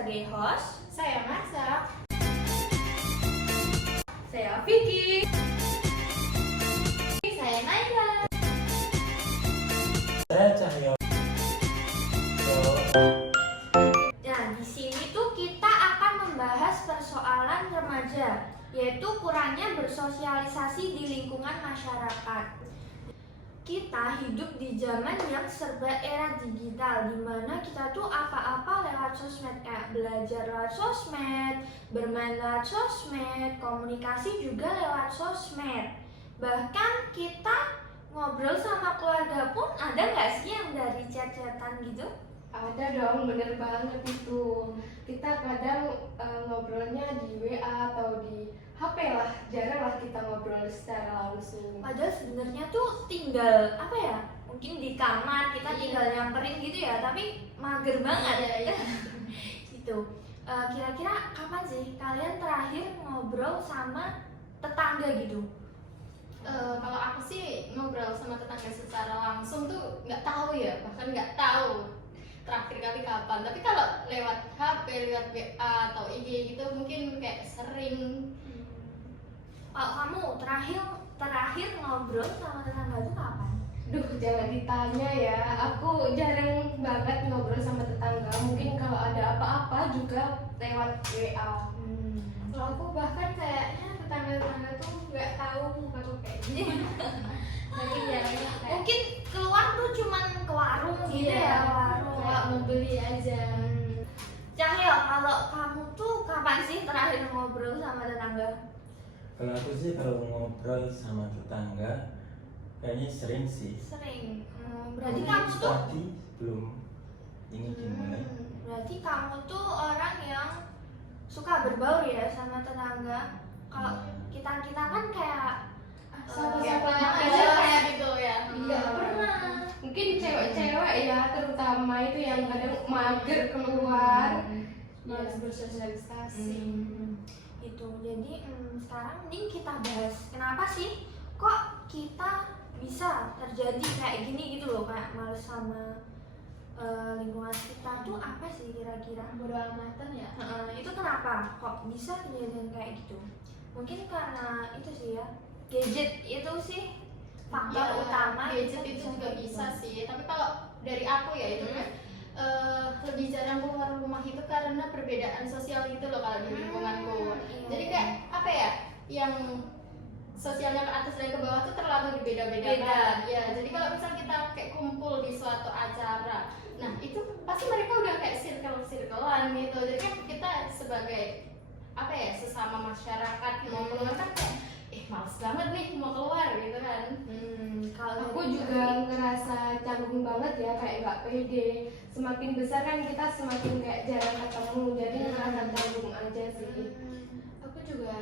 sebagai host. Saya Marsa. Saya Vicky. Saya Naila. Saya Cahyo. Nah, di sini tuh kita akan membahas persoalan remaja, yaitu kurangnya bersosialisasi di lingkungan masyarakat. Kita hidup di zaman yang serba era digital, di mana kita tuh apa-apa lewat sosmed, kayak belajar lewat sosmed, bermain lewat sosmed, komunikasi juga lewat sosmed. Bahkan kita ngobrol sama keluarga pun ada nggak sih yang dari chat-chatan gitu? Ada dong, bener banget itu. Kita kadang ngobrolnya di WA atau di HP lah, jarang lah kita ngobrol secara langsung. Padahal sebenarnya tuh tinggal apa ya? Mungkin di kamar kita tinggal nyamperin gitu ya, tapi mager banget. Iya. Gitu. Kira-kira kapan sih kalian terakhir ngobrol sama tetangga gitu? Kalau aku sih ngobrol sama tetangga secara langsung tuh nggak tahu ya, bahkan nggak tahu terakhir kali kapan. Tapi kalau lewat HP, lewat WA atau IG gitu mungkin kayak sering. Kalau kamu terakhir ngobrol sama tetangga itu kapan? Duh, jangan ditanya ya. Aku jarang banget ngobrol sama tetangga. Mungkin kalau ada apa-apa juga lewat WA. Kalau aku bahkan kayaknya tetangga-tetangga tuh nggak tahu mukaku kayak gini. Saking jarangnya kayak Mungkin keluar tuh cuman ke warung gitu ya, warung. kayak mau beli aja. Cahyo, kalau kamu tuh kapan sih terakhir ngobrol sama tetangga? Kalau aku sih kalau ngobrol sama tetangga kayaknya sering sih. Sering. Berarti Mungkin kamu tuh tadi belum ini dimulai. berarti kamu tuh orang yang suka berbaur ya sama tetangga. Kalau kita kan kayak Siapa-siapa Kayak aja kayak gitu ya. nggak pernah. Mungkin cewek-cewek ya terutama itu yang kadang mager keluar, malas bersosialisasi. itu. Jadi sekarang mending kita bahas kenapa sih kok kita bisa terjadi kayak gini gitu loh, kayak males sama lingkungan kita tuh apa sih kira-kira? Bodo amatan ya. Itu kenapa kok bisa kejadian kayak gitu? Mungkin karena itu sih ya, gadget itu sih faktor Ya, utama. gadget kita itu juga kayak bisa gitu. sih. Tapi kalau dari aku ya itu kayak lebih jarang keluar rumah itu karena perbedaan sosial gitu loh kalau di lingkunganku. Iya. Jadi kayak apa ya, yang sosialnya ke atas dan ke bawah tuh terlalu dibeda-bedakan. Ya, jadi kalau misal kita kayak kumpul di suatu acara, nah itu pasti mereka udah kayak circle-circlean gitu. Jadi kan kita sebagai apa ya, sesama masyarakat mau keluar kan kayak males banget nih mau keluar gitu kan. Kalau Aku dari juga ngerasa canggung banget ya, kayak nggak pede. Semakin besar kan kita semakin kayak jarang ketemu, jadi ngerasa canggung aja sih. Aku juga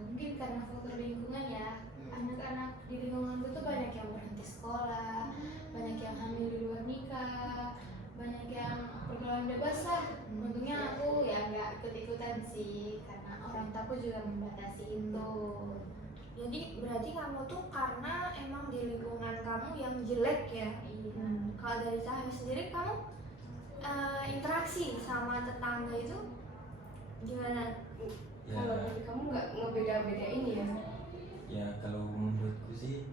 mungkin karena faktor lingkungan ya, anak-anak di lingkunganku tuh banyak yang berhenti sekolah, banyak yang hamil di luar nikah, banyak yang pergaulan bebas lah. Untungnya aku ya nggak ikut-ikutan sih, karena orang tuaku juga membatasi itu. Jadi berarti kamu tuh karena emang di lingkungan kamu yang jelek ya. Iya. Kalau dari Cahyo sendiri, kamu interaksi sama tetangga itu gimana? Ya, Kalau dari kamu nggak ngebeda-bedain ya? ya kalau menurutku sih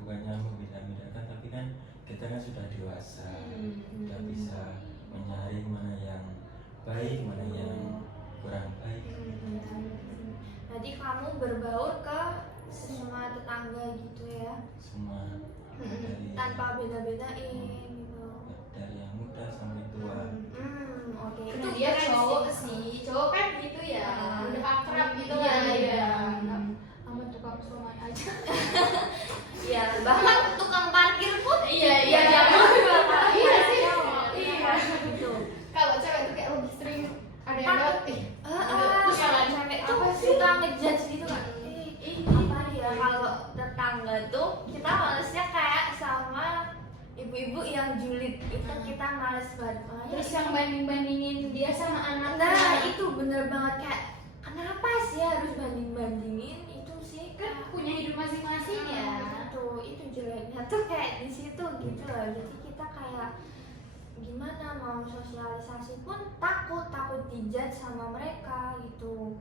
bukannya membeda-bedakan, tapi kan kita kan sudah dewasa, sudah bisa menyaring mana yang baik, mana yang kurang baik. Jadi kamu berbaur ke semua tetangga gitu ya, Semua dari tanpa beda-bedain gitu. dari yang muda sampai tua. Oke. Itu Itu dia keren cowok sih. sih, cowok kan gitu ya, udah akrab gitu Iya, kan. iya. Sama tukang somai aja. Iya, bahkan tukang parkir pun Iya, iya Iya sih. Iya gitu. Kalau cewek tuh kayak lebih sering ada yang Takut. lewat, Terus jalan. cewek tuh Apa sih? suka ngejudge gitu kan. Apa ya, kalau tetangga tuh kita malesnya kayak sama ibu-ibu yang julid itu kita males banget. Makanya Terus yang banding-bandingin dia sama anaknya. nah itu bener banget, kayak kenapa sih harus banding-bandingin itu sih, Kan punya hidup masing-masing ya. itu jeleknya tuh kayak di situ gitu loh. Jadi kita kayak gimana mau sosialisasi pun takut dijudge sama mereka gitu.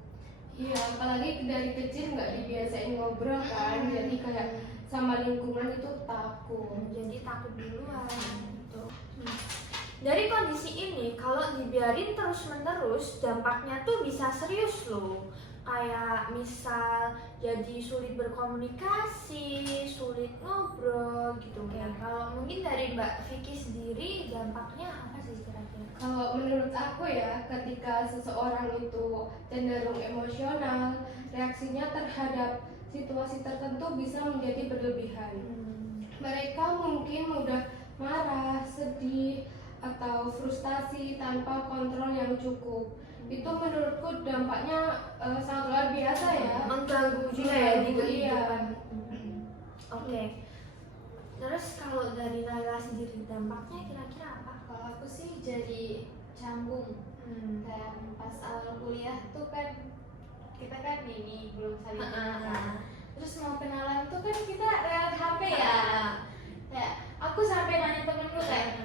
Iya, apalagi dari kecil nggak dibiasain ngobrol kan, jadi kayak sama lingkungan itu takut. Jadi takut duluan gitu. Dari kondisi ini kalau dibiarin terus-menerus dampaknya tuh bisa serius loh. Kayak misal jadi sulit berkomunikasi, sulit ngobrol gitu kan. Kalau mungkin dari Mbak Vicky sendiri dampaknya apa sih kira-kira? Kalau menurut aku ya, ketika seseorang itu cenderung emosional, reaksinya terhadap situasi tertentu bisa menjadi berlebihan. Mereka mungkin mudah marah, sedih, atau frustasi tanpa kontrol yang cukup. Itu menurutku dampaknya sangat luar biasa ya. Mengganggu juga ya di Iya. kehidupan. Oke. Terus kalau dari Naila sendiri dampaknya kira-kira apa? Kalau aku sih jadi canggung. Dan pas awal kuliah tuh kan kita kan ini belum saling kenal. Terus mau kenalan tuh kan kita lewat HP ya. Kayak aku sampai nanya temenku kayak,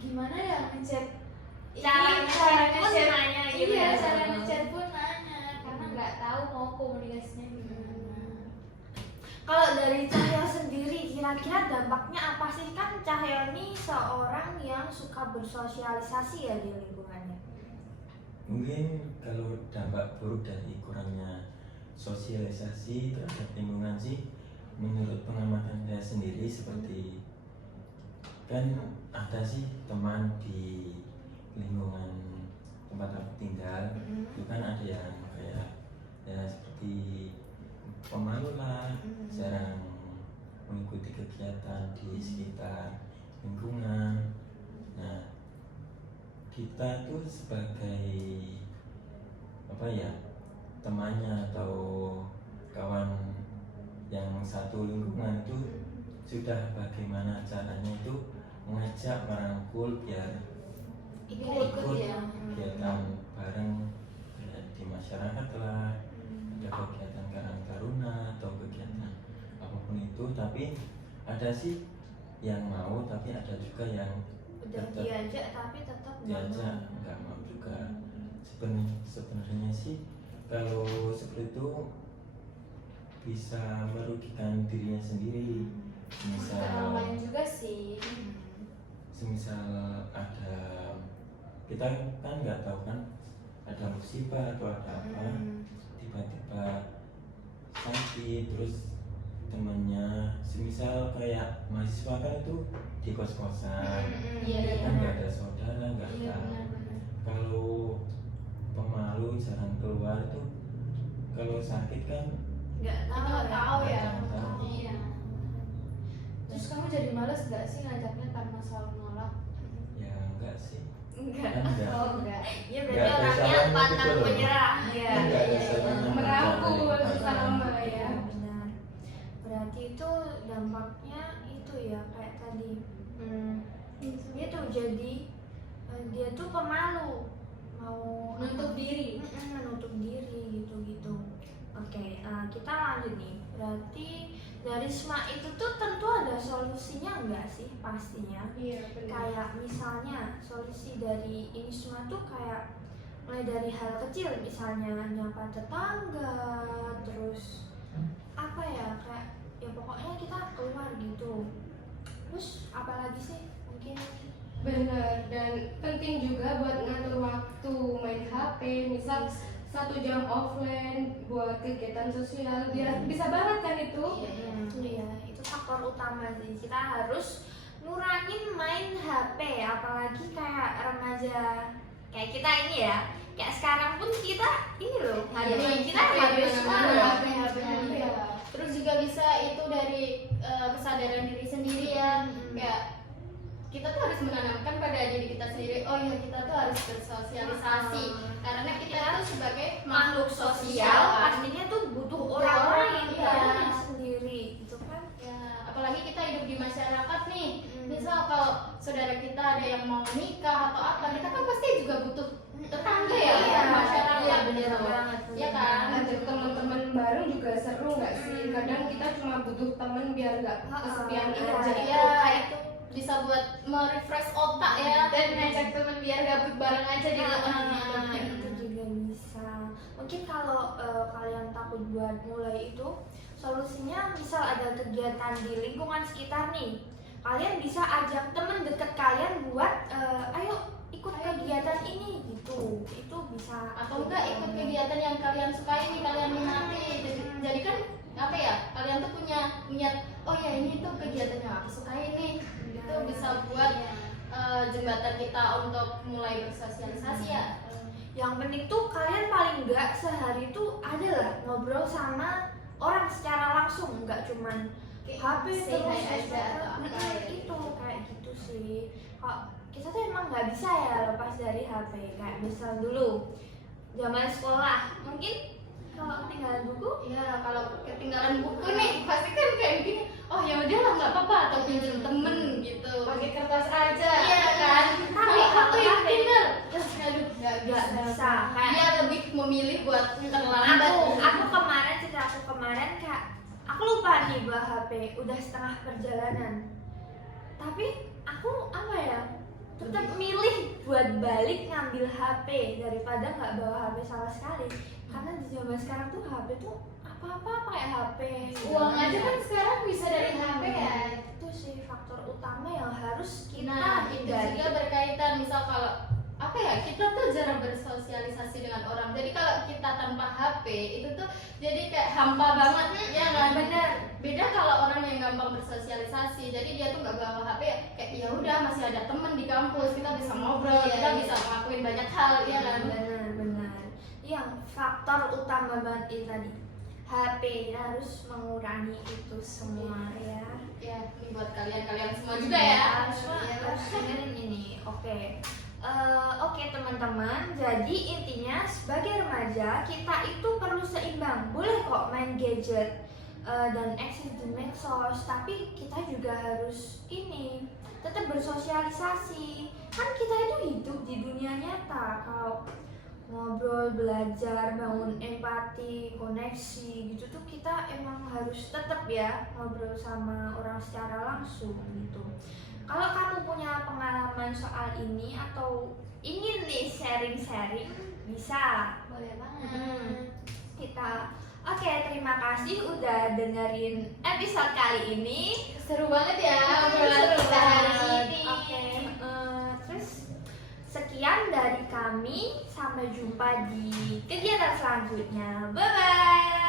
gimana ya ngechat? Cara pun ngechat nanya gitu iya, ya. cara ngechat pun nanya karena nggak tahu mau komunikasinya gimana. Kalau dari Cahyo sendiri kira-kira dampaknya apa sih? Kan Cahyo ini seorang yang suka bersosialisasi ya di lingkungannya. Mungkin kalau dampak buruk dari kurangnya sosialisasi terhadap lingkungan sih, menurut pengamatan saya sendiri seperti kan ada sih teman di lingkungan tempat aku tinggal itu kan ada yang kayak ya seperti pemalu lah, jarang mengikuti kegiatan di sekitar lingkungan. Nah, kita tuh sebagai apa ya, temannya atau kawan yang satu lingkungan itu sudah bagaimana caranya itu mengajak merangkul biar ikut ya. kegiatan bareng ya, di masyarakat lah, ada kegiatan karang taruna atau kegiatan apapun itu. Tapi ada sih yang mau, tapi ada juga yang Udah tetap diajak tapi tetap nggak diajak mau. nggak mau juga. Sebenarnya sih kalau seperti itu bisa merugikan dirinya sendiri. Orang lain juga sih. Semisal ada, kita kan nggak tahu kan ada musibah atau ada apa, tiba-tiba sakit, terus temennya semisal kayak mahasiswa kan itu di kos-kosan, Iya, kan nggak ada saudara, nggak Iya ada. benar-benar. Kalau pemalu jarang keluar itu, kalau sakit kan Nggak Kita tahu nggak ya. tahu ya. Nggak tahu. Iya. Terus kamu jadi males gak sih ngajaknya karena selalu nolak? ya enggak sih, Enggak. kan enggak. Enggak. Iya Nggak berarti ada orangnya salahnya pantang gitu loh. menyerah. Iya. Kan nggak ada iya, iya. salahnya Merangkul mencari sesama ya. Benar. Berarti itu dampaknya itu ya kayak tadi. Dia tuh jadi dia tuh pemalu, mau Menutup diri. menutup diri gitu-gitu. Oke, kita lanjut nih. Berarti dari semua itu tuh tentu ada solusinya enggak sih? Pastinya. Iya, benar. Kayak misalnya solusi dari ini semua tuh kayak mulai dari hal kecil, misalnya nyapa tetangga, terus apa ya, kayak ya pokoknya kita keluar gitu. Terus apalagi sih mungkin? Benar, dan penting juga buat ngatur waktu main HP, misal 1 jam offline buat kegiatan sosial, biar bisa banget kan itu. Iya, itu faktor utama sih. Kita harus ngurangin main HP, apalagi kayak remaja kayak kita ini ya. Kayak sekarang pun kita ini loh, kita harus Iya. Terus juga bisa itu dari kesadaran diri sendiri ya. Kayak kita tuh harus menanamkan pada diri kita sendiri, oh ya kita tuh harus bersosialisasi karena kita tuh sebagai makhluk sosial pastinya tuh butuh orang lain, Iya. bukan sendiri gitu kan. ya, apalagi kita hidup di masyarakat nih. Misal kalau saudara kita ada yang mau nikah atau apa, kita kan pasti juga butuh tetangga ya, Iya, masyarakat iya, gitu. bener banget. Ya kan? Ngajak teman-teman baru juga seru nggak sih? Kadang kita cuma butuh teman biar nggak kesepian Iya, aja. Iya, itu bisa buat merefresh otak ya. Dan ngajak temen biar gabut bareng aja di rumah Nah, gitu. itu juga bisa. Mungkin kalau kalian takut buat mulai itu, solusinya misal ada kegiatan di lingkungan sekitar nih, kalian bisa ajak temen deket kalian buat ayo ikut kegiatan ini gitu. Itu bisa. Atau enggak ikut kegiatan yang kalian sukai nih, kalian minati. Jadi kan apa ya, kalian tuh punya niat, oh ya ini tuh kegiatan yang aku sukai nih. Itu bisa buat jembatan kita untuk mulai bersosialisasi ya. Yang penting tuh kalian paling enggak sehari tuh ada lah ngobrol sama orang secara langsung, nggak cuman HP say terus hi aja atau apa ya. itu kayak gitu sih. Kalau kita tuh emang nggak bisa ya lepas dari HP. Kayak misal dulu zaman sekolah, mungkin kalau ketinggalan buku Iya, kalau ketinggalan buku nih pasti kan kayak gini. Oh ya udahlah nggak apa-apa, atau pinjam temen gitu. Pakai kertas aja. Iya kan. Tapi Tapi kalau HP tinggal. Aduh, nggak nggak bisa. Kayak Dia lebih memilih buat terlambat. aku kemarin cerita aku kemarin kayak aku lupa nih bawa HP udah setengah perjalanan, tapi aku apa ya tetap milih buat balik ngambil HP daripada nggak bawa HP sama sekali, karena di zaman sekarang tuh HP tuh apa-apa pakai HP. Uang aja kan sekarang bisa dari HP ya. Itu sih faktor utama yang harus kita Nah, itu hindari. juga berkaitan. Misal kalau apa ya, kita tuh jarang bersosialisasi dengan orang. Jadi kalau kita tanpa HP itu tuh jadi kayak hampa banget, ya kan? Bener. Beda kalau orang yang gampang bersosialisasi. Jadi dia tuh nggak bawa HP, kayak ya udah masih ada temen di kampus, kita bisa ngobrol, Iya, kita iya. bisa ngelakuin banyak hal, ya kan? Benar. Yang faktor utama banget itu tadi HP harus mengurangi itu semua ya. Ya, ini buat kalian semua juga ya. Harus dengerin ini. Oke. Oke teman-teman, jadi intinya sebagai remaja kita itu perlu seimbang. Boleh kok main gadget dan akses di medsos, tapi kita juga harus ini tetap bersosialisasi. Kan kita itu hidup di dunia nyata. Kalau ngobrol, belajar, bangun empati, koneksi gitu tuh kita emang harus tetap ya ngobrol sama orang secara langsung gitu. Kalau kamu punya pengalaman soal ini atau ingin nih sharing-sharing, bisa. Boleh banget. Kita oke, terima kasih udah dengerin episode kali ini. Seru banget ya Seru obrolan kita hari banget. ini. Oke, terus sekian dari kami. Sampai jumpa di kegiatan selanjutnya. Bye bye.